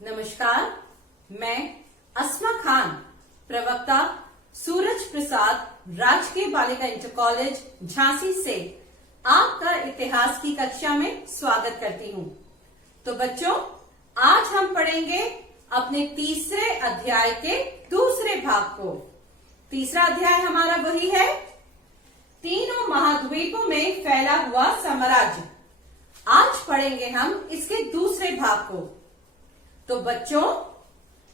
नमस्कार, मैं अस्मा खान, प्रवक्ता सूरज प्रसाद राजकीय बालिका इंटर कॉलेज झांसी से आपका इतिहास की कक्षा में स्वागत करती हूँ। तो बच्चों, आज हम पढ़ेंगे अपने तीसरे अध्याय के दूसरे भाग को। तीसरा अध्याय हमारा वही है, तीनों महाद्वीपों में फैला हुआ साम्राज्य। आज पढ़ेंगे हम इसके दूसरे भाग को। तो बच्चों,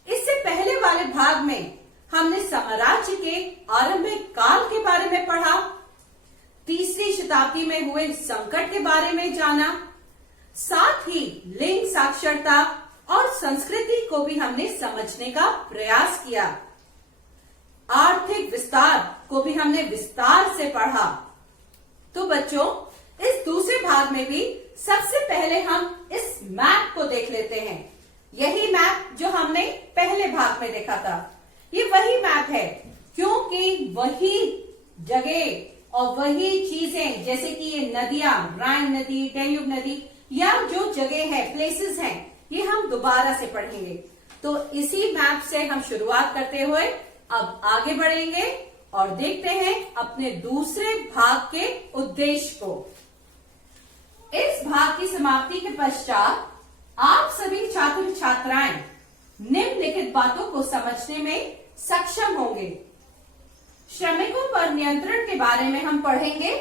इससे पहले वाले भाग में हमने साम्राज्य के आरंभिक काल के बारे में पढ़ा, तीसरी शताब्दी में हुए संकट के बारे में जाना, साथ ही लिंग साक्षरता और संस्कृति को भी हमने समझने का प्रयास किया। आर्थिक विस्तार को भी हमने विस्तार से पढ़ा। तो बच्चों, इस दूसरे भाग में भी सबसे पहले हम इस मैप को देख लेते हैं। यही मैप जो हमने पहले भाग में देखा था, ये वही मैप है, क्योंकि वही जगह और वही चीजें, जैसे कि ये नदियां, राइन नदी, डैन्यूब नदी, या जो जगह है, प्लेसेस हैं, ये हम दोबारा से पढ़ेंगे। तो इसी मैप से हम शुरुआत करते हुए अब आगे बढ़ेंगे और देखते हैं अपने दूसरे भाग के उद्देश्य को। इस भाग की समाप्ति के पश्चात आप सभी छात्र छात्राएं निम्नलिखित बातों को समझने में सक्षम होंगे। श्रमिकों पर नियंत्रण के बारे में हम पढ़ेंगे,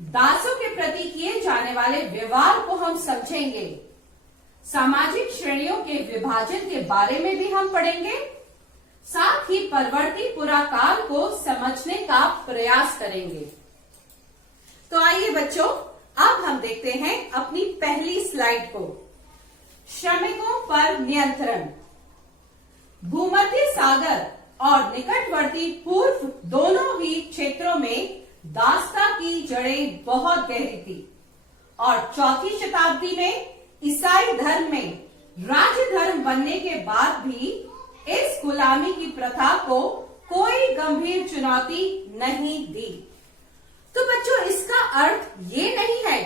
दासों के प्रति किए जाने वाले व्यवहार को हम समझेंगे, सामाजिक श्रेणियों के विभाजन के बारे में भी हम पढ़ेंगे, साथ ही परवर्ती पुराकाल को समझने का प्रयास करेंगे। तो आइए बच्चों, अब हम देखते हैं अपनी पहली स्लाइड को। श्रमिकों पर नियंत्रण। भूमध्य सागर और निकटवर्ती पूर्व दोनों ही क्षेत्रों में दासता की जड़ें बहुत गहरी थी और चौथी शताब्दी में ईसाई धर्म में राज्य धर्म बनने के बाद भी इस गुलामी की प्रथा को कोई गंभीर चुनौती नहीं दी। तो बच्चों, इसका अर्थ ये नहीं है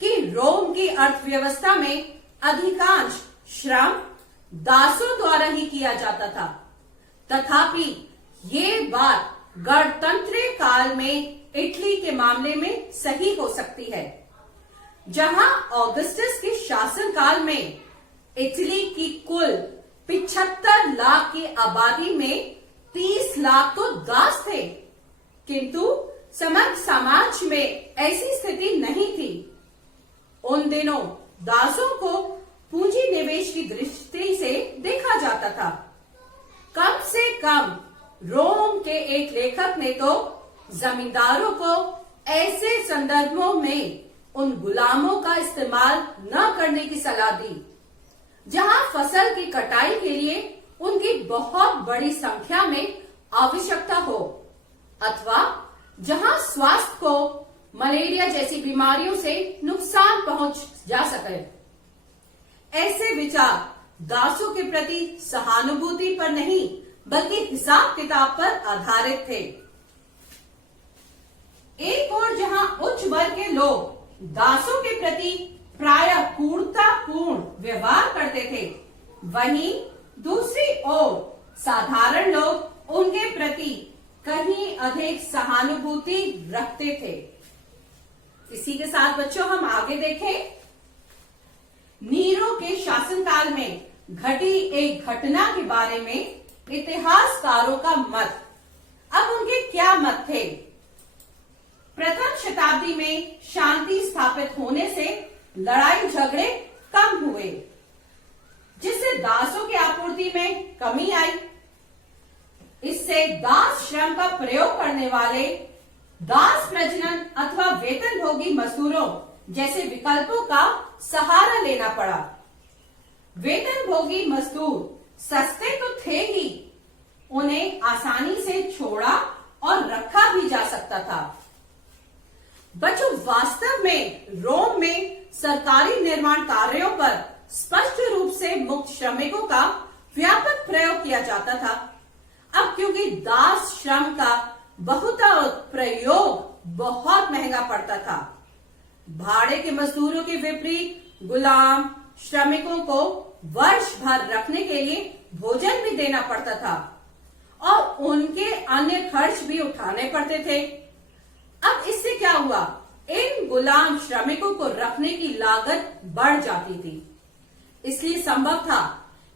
कि रोम की अर्थव्यवस्था में अधिकांश श्रम दासों द्वारा ही किया जाता था। तथापि ये बात गणतंत्र काल में इटली के मामले में सही हो सकती है, जहां ऑगस्टस के शासनकाल में इटली की कुल 75 लाख की आबादी में 30 लाख तो दास थे, किंतु समग्र समाज में ऐसी स्थिति नहीं थी। उन दिनों दासों को पूंजी निवेश की दृष्टि से देखा जाता था। कम से कम रोम के एक लेखक ने तो जमींदारों को ऐसे संदर्भों में उन गुलामों का इस्तेमाल न करने की सलाह दी जहां फसल की कटाई के लिए उनकी बहुत बड़ी संख्या में आवश्यकता हो, अथवा जहां स्वास्थ्य को मलेरिया जैसी बीमारियों से नुकसान पहुंच जा सके। ऐसे विचार दासों के प्रति सहानुभूति पर नहीं, बल्कि हिसाब किताब पर आधारित थे। एक और जहां उच्च वर्ग के लोग दासों के प्रति प्रायः क्रूरतापूर्ण व्यवहार करते थे, वहीं दूसरी ओर साधारण लोग उनके प्रति कहीं अधिक सहानुभूति रखते थे। इसी के साथ बच्चों, हम आगे देखें। नीरो के शासनकाल में घटी एक घटना के बारे में इतिहासकारों का मत। अब उनके क्या मत थे? प्रथम शताब्दी में शांति स्थापित होने से लड़ाई झगड़े कम हुए, जिससे दासों की आपूर्ति में कमी आई। इससे दास श्रम का प्रयोग करने वाले दास प्रजनन अथवा वेतनभोगी मजदूरों जैसे विकल्पों का सहारा लेना पड़ा। वेतनभोगी मजदूर सस्ते तो थे ही, उन्हें आसानी से छोड़ा और रखा भी जा सकता था। बच्चों, वास्तव में रोम में सरकारी निर्माण कार्यों पर स्पष्ट रूप से मुक्त श्रमिकों का व्यापक प्रयोग किया जाता था। अब क्योंकि दास श्रम का बहुतायत प्रयोग बहुत महंगा पड़ता था, भाड़े के मजदूरों के विपरीत गुलाम श्रमिकों को वर्ष भर रखने के लिए भोजन भी देना पड़ता था और उनके अन्य खर्च भी उठाने पड़ते थे। अब इससे क्या हुआ, इन गुलाम श्रमिकों को रखने की लागत बढ़ जाती थी। इसलिए संभव था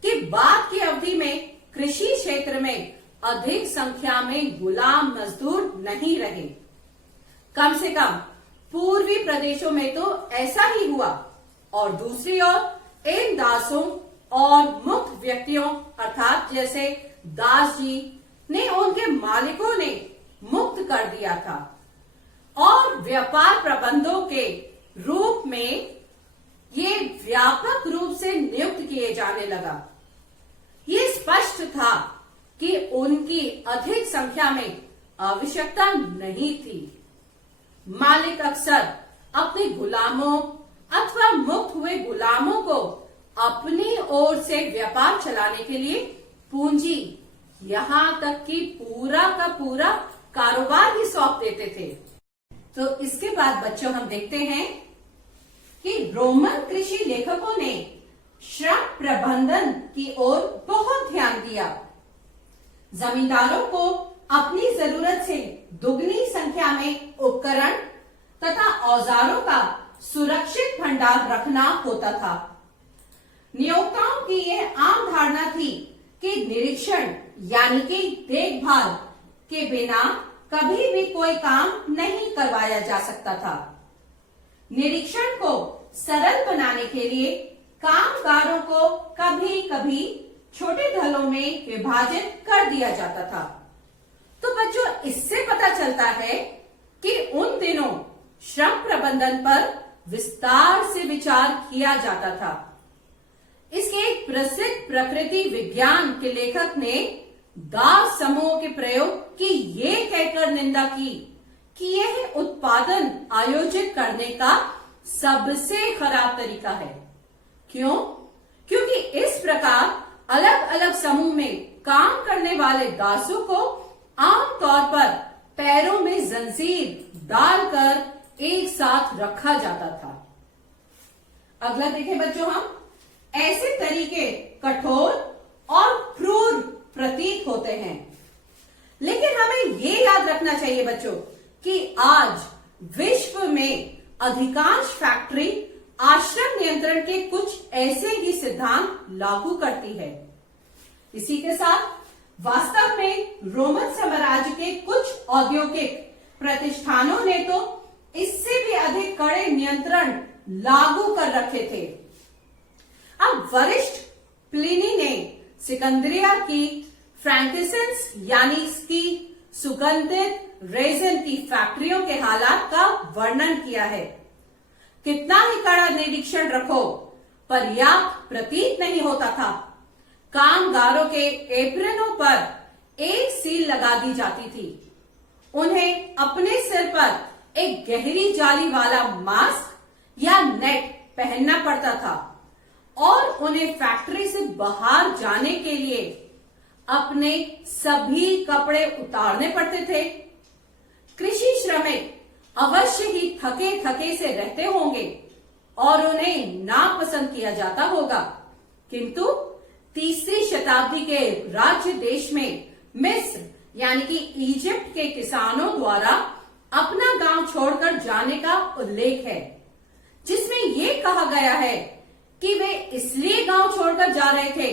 कि बाद की अवधि में कृषि क्षेत्र में अधिक संख्या में गुलाम मजदूर नहीं रहे। कम से कम पूर्वी प्रदेशों में तो ऐसा ही हुआ और दूसरी ओर इन दासों और मुक्त व्यक्तियों अर्थात जैसे दास जी ने उनके मालिकों ने मुक्त कर दिया था और व्यापार प्रबंधों के रूप में ये व्यापक रूप से नियुक्त किए जाने लगा। ये स्पष्ट था कि उनकी अधिक संख्या में आवश्यकता नहीं थी। मालिक अक्सर अपने गुलामों अथवा मुक्त हुए गुलामों को अपनी ओर से व्यापार चलाने के लिए पूंजी, यहाँ तक कि पूरा का पूरा कारोबार भी सौंप देते थे। तो इसके बाद बच्चों हम देखते हैं कि रोमन कृषि लेखकों ने श्रम प्रबंधन की ओर बहुत ध्यान दिया। जमींदारों को अपनी जरूरत से दुगनी संख्या में उपकरण तथा औजारों का सुरक्षित भंडार रखना होता था। नियोक्ताओं की यह आम धारणा थी कि निरीक्षण यानी कि देखभाल के बिना कभी भी कोई काम नहीं करवाया जा सकता था। निरीक्षण को सरल बनाने के लिए कामगारों को कभी कभी छोटे दलों में विभाजित कर दिया जाता था। तो बच्चों, इससे पता चलता है कि उन दिनों श्रम प्रबंधन पर विस्तार से विचार किया जाता था। इसके एक प्रसिद्ध प्रकृति विज्ञान के लेखक ने दास समूह के प्रयोग की ये कहकर निंदा की कि यह उत्पादन आयोजित करने का सबसे खराब तरीका है। क्यों? क्योंकि इस प्रकार अलग अलग समूह में काम करने वाले दासों को आमतौर पर पैरों में जंजीर डालकर एक साथ रखा जाता था। अगला देखें बच्चों, हम ऐसे तरीके कठोर और क्रूर प्रतीत होते हैं, लेकिन हमें ये याद रखना चाहिए बच्चों कि आज विश्व में अधिकांश फैक्ट्री आश्रम नियंत्रण के कुछ ऐसे ही सिद्धांत लागू करती है। इसी के साथ वास्तव में रोमन साम्राज्य के कुछ औद्योगिक प्रतिष्ठानों ने तो इससे भी अधिक कड़े नियंत्रण लागू कर रखे थे। अब वरिष्ठ प्लिनी ने सिकंदरिया की फ्रैंकिसेंस यानी इसकी सुगंधित रेजिन की फैक्ट्रियों के हालात का वर्णन किया है। कितना ही कड़ा निरीक्षण रखो, पर्याप्त प्रतीत नहीं होता था। कामगारों के एप्रनों पर एक सील लगा दी जाती थी। उन्हें अपने सिर पर एक गहरी जाली वाला मास्क या नेट पहनना पड़ता था और उन्हें फैक्ट्री से बाहर जाने के लिए अपने सभी कपड़े उतारने पड़ते थे। कृषि श्रमिक अवश्य ही थके थके से रहते होंगे और उन्हें नापसंद किया जाता होगा, किंतु तीसरी शताब्दी के राज्य देश में मिस्र यानी कि इजिप्ट के किसानों द्वारा अपना गांव छोड़कर जाने का उल्लेख है, जिसमें ये कहा गया है कि वे इसलिए गांव छोड़कर जा रहे थे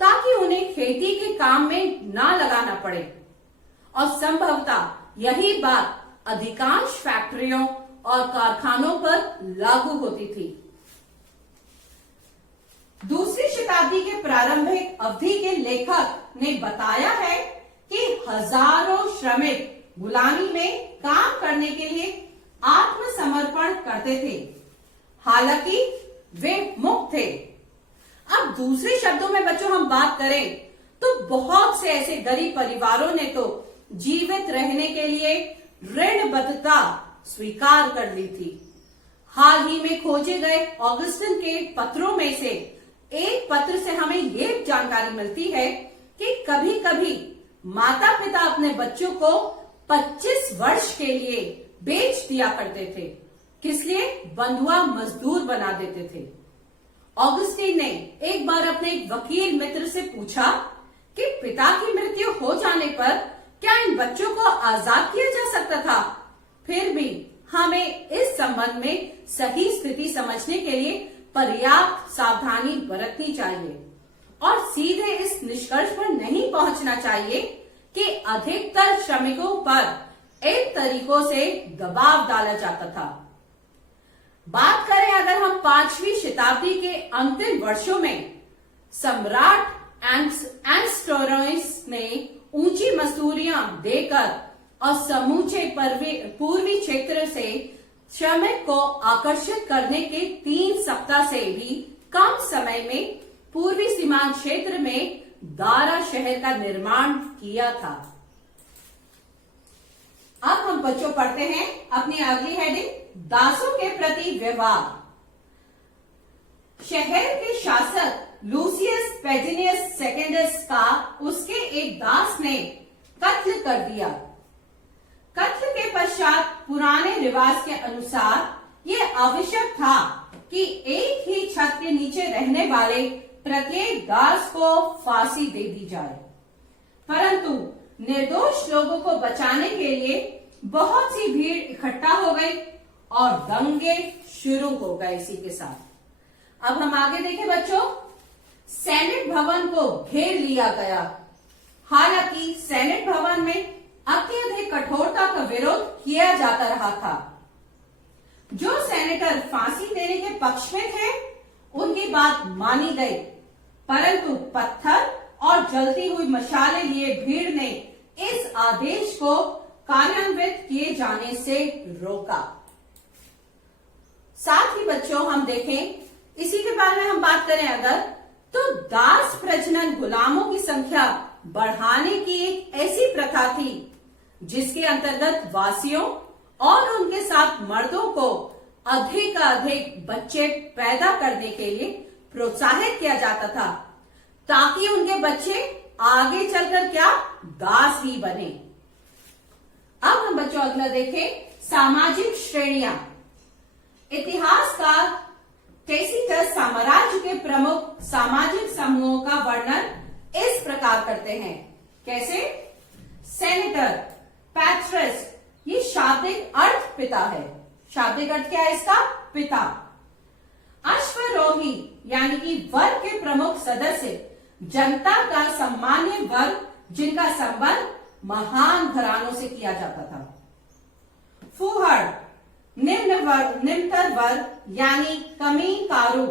ताकि उन्हें खेती के काम में ना लगाना पड़े, और संभवतः यही बात अधिकांश फैक्ट्रियों और कारखानों पर लागू होती थी। दूसरी शताब्दी के प्रारंभिक अवधि के लेखक ने बताया है कि हजारों श्रमिक गुलामी में काम करने के लिए आत्मसमर्पण करते थे, हालांकि वे मुक्त थे। अब दूसरे शब्दों में बच्चों हम बात करें तो बहुत से ऐसे गरीब परिवारों ने तो जीवित रहने के लिए ऋणबद्धता स्वीकार कर ली थी। हाल ही में खोजे गए ऑगस्टिन के पत्रों में से एक पत्र से हमें ये जानकारी मिलती है कि कभी कभी माता पिता अपने बच्चों को 25 वर्ष के लिए बेच दिया करते थे। किस लिए? बंधुआ मजदूर बना देते थे। ऑगस्टीन ने एक बार अपने एक वकील मित्र से पूछा कि पिता की मृत्यु हो जाने पर क्या इन बच्चों को आजाद किया जा सकता था। फिर भी हमें इस संबंध में सही स्थिति समझने के लिए पर्याप्त सावधानी बरतनी चाहिए और सीधे इस निष्कर्ष पर नहीं पहुंचना चाहिए कि अधिकतर श्रमिकों पर इन तरीकों से दबाव डाला जाता था। बात करें अगर हम 5वीं शताब्दी के अंतिम वर्षों में, सम्राट एंस्टोरोइस ने ऊंची मजदूरियां देकर और समूचे पूर्वी क्षेत्र से श्रमिक को आकर्षित करने के 3 सप्ताह से भी कम समय में पूर्वी सीमांत क्षेत्र में दारा शहर का निर्माण किया था। अब हम बच्चों पढ़ते हैं अपनी अगली हेडिंग, दासों के प्रति व्यवहार। शहर के शासक लूसियस पेजिनियस सेकेंडस का उसके एक दास ने कत्ल कर दिया। कत्ल के पश्चात पुराने रिवाज के अनुसार यह आवश्यक था कि एक ही छत के नीचे रहने वाले प्रत्येक दास को फांसी दे दी जाए, परंतु निर्दोष लोगों को बचाने के लिए बहुत सी भीड़ इकट्ठा हो गई और दंगे शुरू हो गए। इसी के साथ अब हम आगे देखें बच्चों, सेनेट भवन को घेर लिया गया। हालांकि सेनेट भवन में अत्यधिक कठोरता का विरोध किया जाता रहा था। जो सेनेटर फांसी देने के पक्ष में थे उनकी बात मानी गई, परंतु पत्थर और जलती हुई मशालें लिए भीड़ ने इस आदेश को कार्यान्वित किए जाने से रोका। साथ ही बच्चों हम देखें, इसी के बारे में हम बात करें अगर, तो दास प्रजनन गुलामों की संख्या बढ़ाने की एक ऐसी प्रथा थी जिसके अंतर्गत वासियों और उनके साथ मर्दों को अधिक बच्चे पैदा करने के लिए प्रोत्साहित किया जाता था, ताकि उनके बच्चे आगे चलकर क्या दास ही बने। अब हम बच्चों अगला देखें, सामाजिक श्रेणियां। इतिहासकार टेसिटस साम्राज्य के प्रमुख सामाजिक समूहों का वर्णन इस प्रकार करते हैं। कैसे? सेनेटर, पैट्रस, ये शाब्दिक अर्थ पिता है। शाब्दिक अर्थ क्या है इसका? पिता। अश्वरोही यानी कि वर्ग के प्रमुख सदस्य, जनता का सामान्य वर्ग जिनका संबंध महान घरानों से किया जाता था। फूहड़, निम्नतर वर्ग यानी कमीकारू,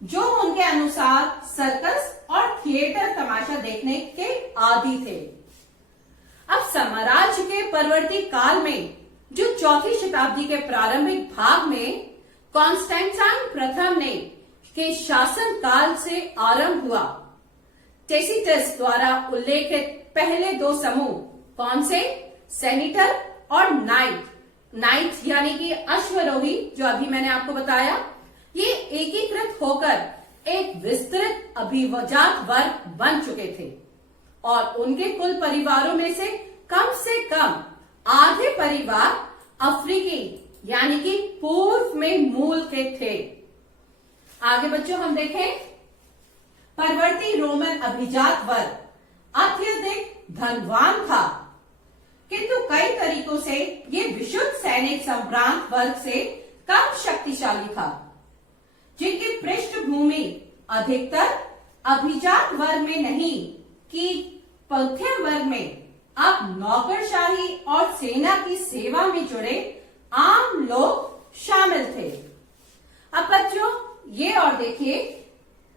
जो उनके अनुसार सर्कस और थिएटर तमाशा देखने के आदी थे। अब साम्राज्य के परवर्ती काल में, जो 4वीं शताब्दी के प्रारंभिक भाग में कॉन्स्टेंटाइन प्रथम ने के शासन काल से आरंभ हुआ, टेसिटस द्वारा उल्लेखित पहले 2 समूह कौन से? सेनेटर और नाइट। नाइट यानी कि अश्वरोही, जो अभी मैंने आपको बताया, ये एकीकृत होकर एक विस्तृत अभिजात वर्ग बन चुके थे और उनके कुल परिवारों में से कम आधे परिवार अफ्रीकी यानी कि पूर्व में मूल के थे। आगे बच्चों हम देखें, परवर्ती रोमन अभिजात वर्ग अत्यधिक धनवान था, किंतु कई तरीकों से ये विशुद्ध सैनिक संभ्रांत वर्ग से कम शक्तिशाली था, जिनकी पृष्ठभूमि अधिकतर अभिजात वर्ग में नहीं कि मध्यम वर्ग में अब नौकरशाही और सेना की सेवा में जुड़े आम लोग शामिल थे। अब बच्चों ये और देखिए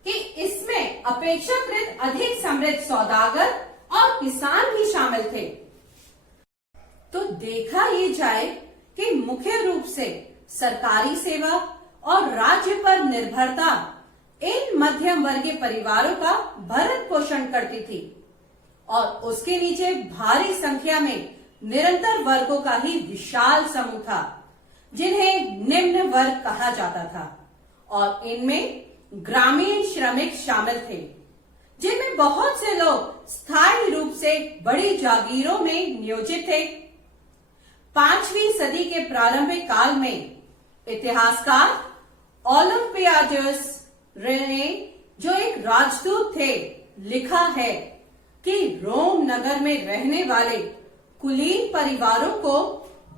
कि इसमें अपेक्षाकृत अधिक समृद्ध सौदागर और किसान भी शामिल थे। तो देखा ये जाए कि मुख्य रूप से सरकारी सेवा और राज्य पर निर्भरता इन मध्यम वर्गीय परिवारों का भरण पोषण करती थी और उसके नीचे भारी संख्या में निरंतर वर्गों का ही विशाल समूह था, जिन्हें निम्न वर्ग कहा जाता था, और इनमें ग्रामीण श्रमिक शामिल थे, जिनमें बहुत से लोग स्थायी रूप से बड़ी जागीरों में नियोजित थे। 5वीं सदी के प्रारंभिक काल में इतिहासकार ओलंपियाडस ने, जो एक राजदूत थे, लिखा है कि रोम नगर में रहने वाले कुलीन परिवारों को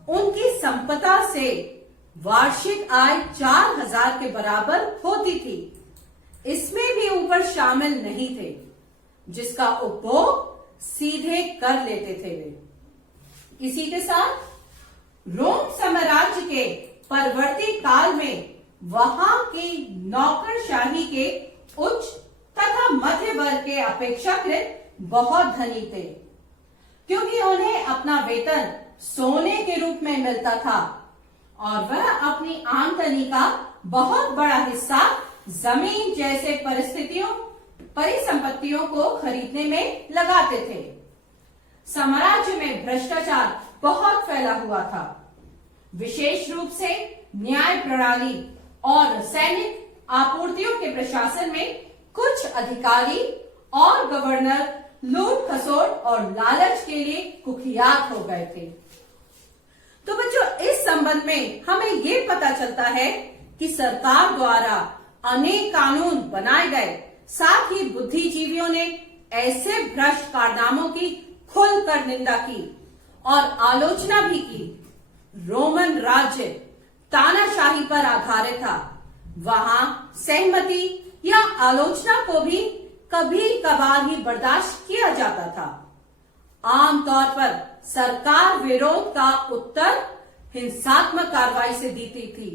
उनकी संपदा से वार्षिक आय 4000 के बराबर होती थी। इसमें भी ऊपर शामिल नहीं थे, जिसका उपभोग सीधे कर लेते थे वे। इसी के साथ रोम साम्राज्य के परवर्ती काल में वहां की नौकरशाही के उच्च तथा मध्य वर्ग के अपेक्षाकृत बहुत धनी थे, क्योंकि उन्हें अपना वेतन सोने के रूप में मिलता था और वह अपनी आमदनी का बहुत बड़ा हिस्सा जमीन जैसे परिसंपत्तियों को खरीदने में लगाते थे। साम्राज्य में भ्रष्टाचार बहुत फैला हुआ था, विशेष रूप से न्याय प्रणाली और सैनिक आपूर्तियों के प्रशासन में कुछ अधिकारी और गवर्नर लूट खसोट और लालच के लिए कुख्यात हो गए थे। तो बच्चों, इस संबंध में हमें ये पता चलता है कि सरकार द्वारा अनेक कानून बनाए गए, साथ ही बुद्धिजीवियों ने ऐसे भ्रष्ट कारनामों की खुलकर निंदा की और आलोचना भी की। रोमन राज्य तानाशाही पर आधारित था। वहां सहमति या आलोचना को भी कभी कभार ही बर्दाश्त किया जाता था। आमतौर पर सरकार विरोध का उत्तर हिंसात्मक कार्रवाई से देती थी।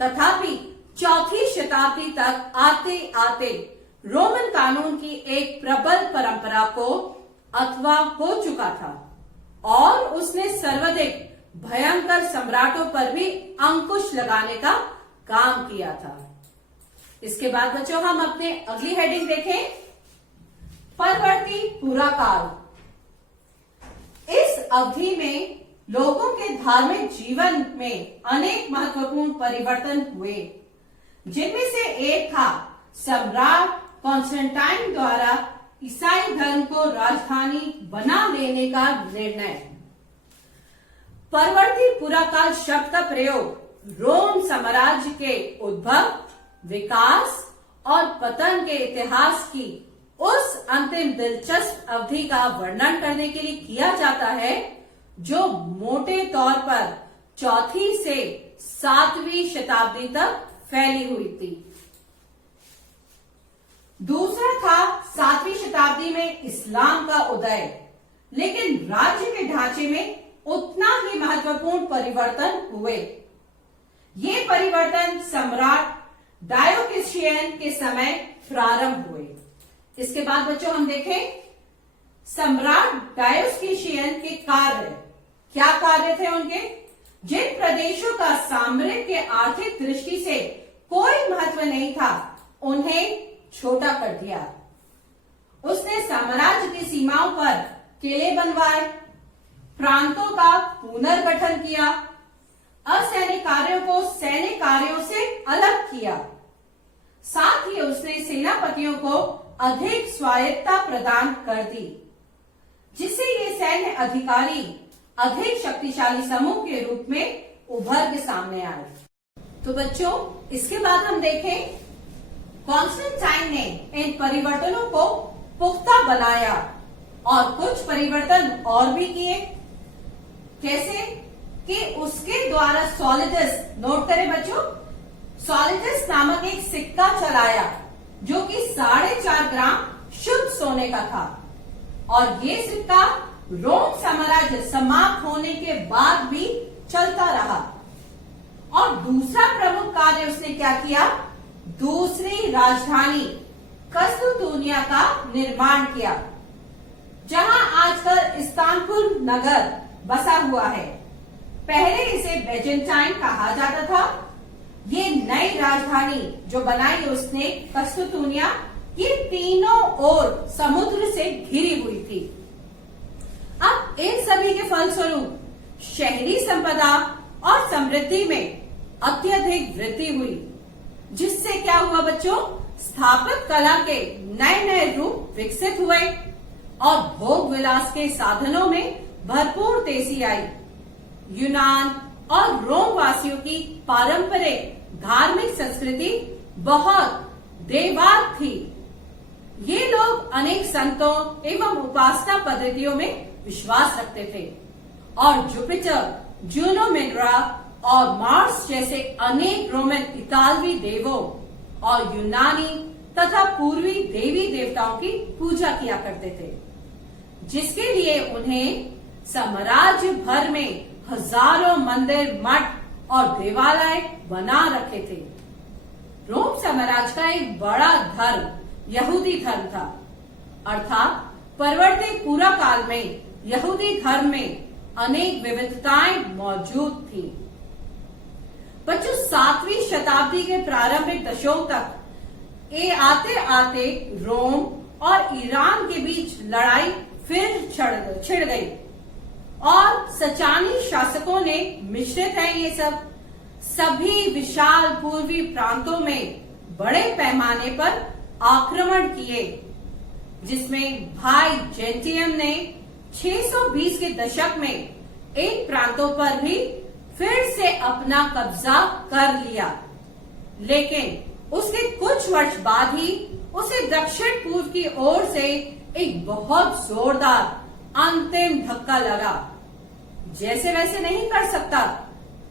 तथापि चौथी शताब्दी तक आते आते रोमन कानून की एक प्रबल परंपरा को अथवा हो चुका था और उसने सर्वाधिक भयंकर सम्राटों पर भी अंकुश लगाने का काम किया था। इसके बाद बच्चों, हम अपने अगली हेडिंग देखें, परवर्ती पुरा काल। इस अवधि में लोगों के धार्मिक जीवन में अनेक महत्वपूर्ण परिवर्तन हुए, जिनमें से एक था सम्राट कॉन्स्टेंटाइन द्वारा ईसाई धर्म को राजधानी बना लेने का निर्णय। परवर्ती पुरा काल शब्द का प्रयोग रोम साम्राज्य के उद्भव, विकास और पतन के इतिहास की उस अंतिम दिलचस्प अवधि का वर्णन करने के लिए किया जाता है जो मोटे तौर पर चौथी से 7वीं शताब्दी तक फैली हुई थी। दूसरा था 7वीं शताब्दी में इस्लाम का उदय, लेकिन राज्य के ढांचे में उतना ही महत्वपूर्ण परिवर्तन हुए। ये परिवर्तन सम्राट डायोक्लेशियन के समय प्रारंभ हुए। इसके बाद बच्चों, हम देखें सम्राट डायोक्लेशियन के कार्य। क्या कार्य थे उनके? जिन प्रदेशों का साम्राज्य के आर्थिक दृष्टि से कोई महत्व नहीं था, उन्हें छोटा कर दिया। उसने साम्राज्य की सीमाओं पर किले बनवाए, प्रांतों का पुनर्गठन किया, असैनिक कार्यों को सैनिक कार्यों से अलग किया। साथ ही उसने सेनापतियों को अधिक स्वायत्तता प्रदान कर दी, जिससे ये सैन्य अधिकारी अधिक शक्तिशाली समूह के रूप में उभर के सामने आए। तो बच्चों, इसके बाद हम देखें कॉन्स्टेंटाइन ने इन परिवर्तनों को पुख्ता बनाया और कुछ परिवर्तन और भी किए। कैसे कि उसके द्वारा सॉलिडस, नोट करें बच्चों, सॉलिडस नामक एक सिक्का चलाया जो कि 4.5 ग्राम शुद्ध सोने का था, और ये सिक्का रोम साम्राज्य समाप्त होने के बाद भी चलता रहा। और दूसरा प्रमुख कार्य उसने क्या किया? दूसरी राजधानी कस्तूतुनिया का निर्माण किया, जहां आजकल इस्तांबुल नगर बसा हुआ है। पहले इसे बेजेंटाइन कहा जाता था। ये नई राजधानी जो बनाई उसने कस्तूतुनिया, ये तीनों ओर समुद्र से घिरी हुई थी। अब इन सभी के फलस्वरूप शहरी संपदा और समृद्धि में अत्यधिक वृद्धि हुई, जिससे क्या हुआ बच्चों? स्थापत्य कला के नए नए रूप विकसित हुए और भोग विलास के साधनों में भरपूर तेजी आई। यूनान और रोम वासियों की पारंपरिक धार्मिक संस्कृति बहुत देववाद थी। ये लोग अनेक संतों एवं उपासना पद्धतियों में विश्वास रखते थे और जुपिटर, जूनो, मिनरा और मार्स जैसे अनेक रोमन इतालवी देवों और यूनानी तथा पूर्वी देवी देवताओं की पूजा किया करते थे, जिसके लिए उन्हें साम्राज्य भर में हजारों मंदिर, मठ और देवालय बना रखे थे। रोम साम्राज्य का एक बड़ा धर्म यहूदी धर्म था, अर्थात परिवर्तित पूरा काल में यहूदी धर्म में अनेक विविधताएं मौजूद थी। बच्चों, 7वीं शताब्दी के प्रारंभिक दशकों तक ये आते आते रोम और ईरान के बीच लड़ाई फिर छिड़ गई और सचानी शासकों ने, मिश्रित है ये सब, सभी विशाल पूर्वी प्रांतों में बड़े पैमाने पर आक्रमण किए, जिसमें भाई जेंटियम ने 620 के दशक में इन प्रांतों पर भी फिर से अपना कब्जा कर लिया। लेकिन उसके कुछ वर्ष बाद ही उसे दक्षिण पूर्व की ओर से एक बहुत जोरदार अंतिम धक्का लगा। जैसे वैसे नहीं कर सकता,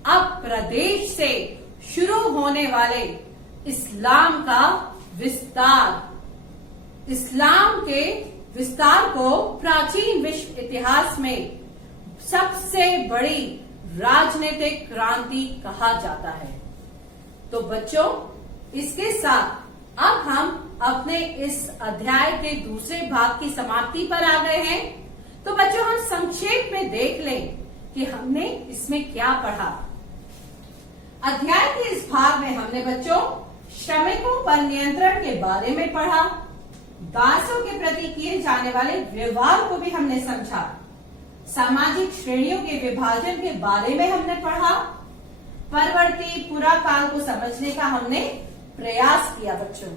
अब प्रदेश से शुरू होने वाले इस्लाम का विस्तार, इस्लाम के विस्तार को प्राचीन विश्व इतिहास में सबसे बड़ी राजनीतिक क्रांति कहा जाता है। तो बच्चों, इसके साथ अब हम अपने इस अध्याय के दूसरे भाग की समाप्ति पर आ गए हैं। तो बच्चों, हम संक्षेप में देख लें कि हमने इसमें क्या पढ़ा। अध्याय के इस भाग में हमने बच्चों श्रमिकों पर नियंत्रण के बारे में पढ़ा, दासों के प्रति किए जाने वाले व्यवहार को भी हमने समझा, सामाजिक श्रेणियों के विभाजन के बारे में हमने पढ़ा, परवर्ती पूरा काल को समझने का हमने प्रयास किया। बच्चों,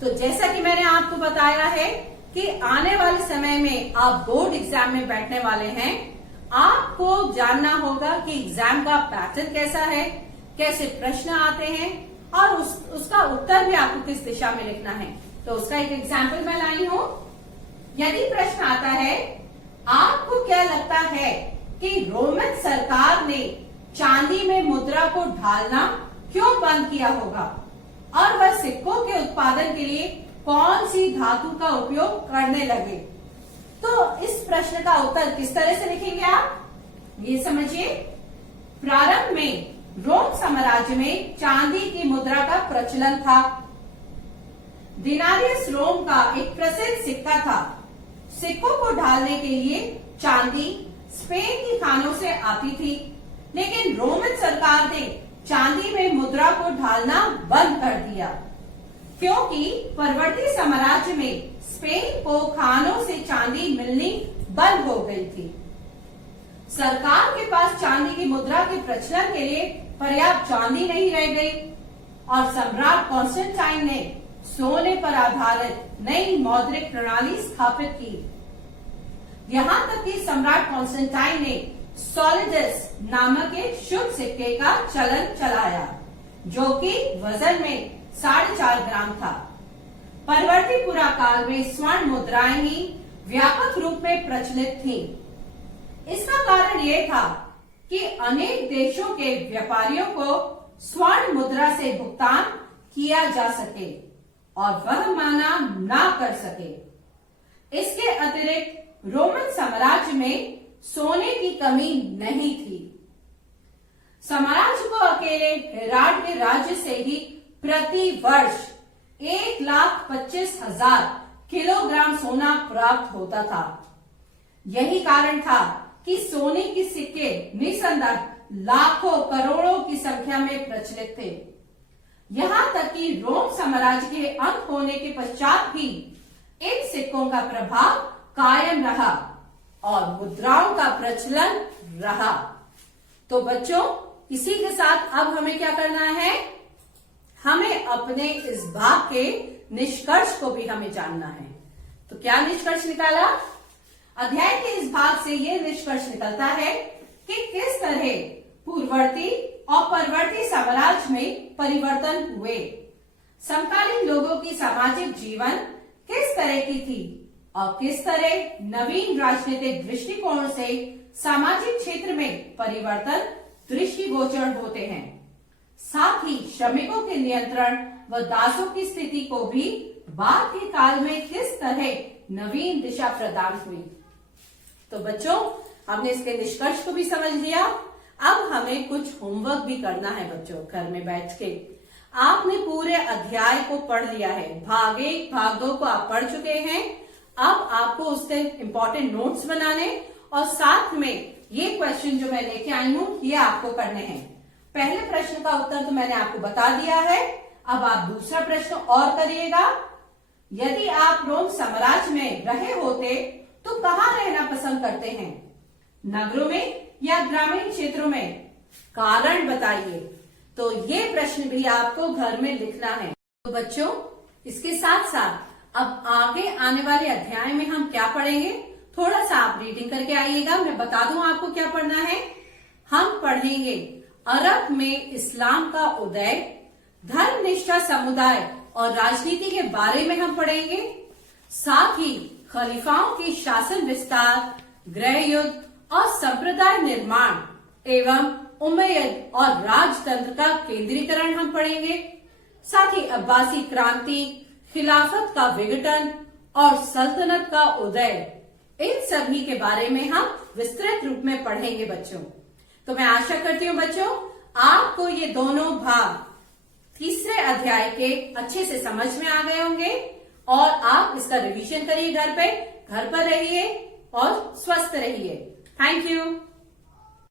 तो जैसा कि मैंने आपको बताया है कि आने वाले समय में आप बोर्ड एग्जाम में बैठने वाले हैं, आपको जानना होगा कि एग्जाम का पैटर्न कैसा है, कैसे प्रश्न आते हैं और उसका उत्तर भी आपको किस दिशा में लिखना है। तो उसका एक एग्जाम्पल मैं लाई हूं। यदि प्रश्न आता है, आपको क्या लगता है कि रोमन सरकार ने चांदी में मुद्रा को ढालना क्यों बंद किया होगा और वह सिक्कों के उत्पादन के लिए कौन सी धातु का उपयोग करने लगे? तो इस प्रश्न का उत्तर किस तरह से लिखेंगे आप, ये समझिए। प्रारंभ में रोम साम्राज्य में चांदी की मुद्रा का प्रचलन था। दिनारियस रोम का एक प्रसिद्ध सिक्का था। सिक्कों को ढालने के लिए चांदी स्पेन की खानों से आती थी, लेकिन रोमन सरकार ने चांदी में मुद्रा को ढालना बंद कर दिया, क्योंकि परवर्ती साम्राज्य में स्पेन को खानों से चांदी मिलनी बंद हो गई थी। सरकार के पास चांदी की मुद्रा के प्रचलन के लिए पर्याप्त चांदी नहीं रह गई और सम्राट कॉन्स्टेंटाइन ने सोने पर आधारित नई मौद्रिक प्रणाली स्थापित की। यहां तक कि सम्राट कॉन्स्टेंटाइन ने सॉलिडस नामक एक शुद्ध सिक्के का चलन चलाया, जो कि वजन में 4.5 ग्राम था। परवर्ती पुरा काल में स्वर्ण मुद्राएं ही व्यापक रूप में प्रचलित थीं। इसका कारण यह था कि अनेक देशों के व्यापारियों को स्वर्ण मुद्रा से भुगतान किया जा सके और वह मना ना कर सके। इसके अतिरिक्त रोमन साम्राज्य में सोने की कमी नहीं थी। साम्राज्य को अकेले हेराल्ड के राज्य से ही प्रति वर्ष 1,25,000 किलोग्राम सोना प्राप्त होता था। यही कारण था कि सोने के सिक्के निसंदेह लाखों करोड़ों की संख्या में प्रचलित थे। यहां तक कि रोम साम्राज्य के अंत होने के पश्चात भी इन सिक्कों का प्रभाव कायम रहा और मुद्राओं का प्रचलन रहा। तो बच्चों, इसी के साथ अब हमें क्या करना है, हमें अपने इस भाग के निष्कर्ष को भी हमें जानना है। तो क्या निष्कर्ष निकाला? अध्याय के इस भाग से यह निष्कर्ष निकलता है कि किस तरह पूर्ववर्ती और परवर्ती साम्राज्य में परिवर्तन हुए। समकालीन लोगों की सामाजिक जीवन किस तरह की थी और किस तरह नवीन राजनीतिक दृष्टिकोण से सामाजिक क्षेत्र में परिवर्तन दृष्टिगोचर होते हैं। साथ ही श्रमिकों के नियंत्रण व दासों की स्थिति को भी बाद के काल में किस तरह नवीन दिशा प्रदान हुई। तो बच्चों, हमने इसके निष्कर्ष को भी समझ लिया। अब हमें कुछ होमवर्क भी करना है बच्चों, घर में बैठ के। आपने पूरे अध्याय को पढ़ लिया है, भाग 1 भाग 2 को आप पढ़ चुके हैं। अब आपको उसके इंपॉर्टेंट नोट्स बनाने और साथ में ये क्वेश्चन जो मैं लेके आई हूं ये आपको करने हैं। पहले प्रश्न का उत्तर तो मैंने आपको बता दिया है, अब आप दूसरा प्रश्न और करिएगा। यदि आप रोम साम्राज्य में रहे होते तो कहाँ रहना पसंद करते हैं, नगरों में या ग्रामीण क्षेत्रों में? कारण बताइए। तो ये प्रश्न भी आपको घर में लिखना है। तो बच्चों, इसके साथ साथ अब आगे आने वाले अध्याय में हम क्या पढ़ेंगे, थोड़ा सा आप रीडिंग करके आइएगा। मैं बता दूं आपको क्या पढ़ना है। हम पढ़ेंगे अरब में इस्लाम का उदय, धर्मनिष्ठा समुदाय और राजनीति के बारे में हम पढ़ेंगे। साथ ही खलीफाओं के शासन विस्तार, गृह युद्ध और संप्रदाय निर्माण एवं उमैयद और राजतंत्र का केंद्रीकरण हम पढ़ेंगे। साथ ही अब्बासी क्रांति, खिलाफत का विघटन और सल्तनत का उदय, इन सभी के बारे में हम विस्तृत रूप में पढ़ेंगे बच्चों। तो मैं आशा करती हूँ बच्चों आपको ये दोनों भाग तीसरे अध्याय के अच्छे से समझ में आ गए होंगे और आप इसका रिवीजन करिए घर पर रहिए और स्वस्थ रहिए। Thank you.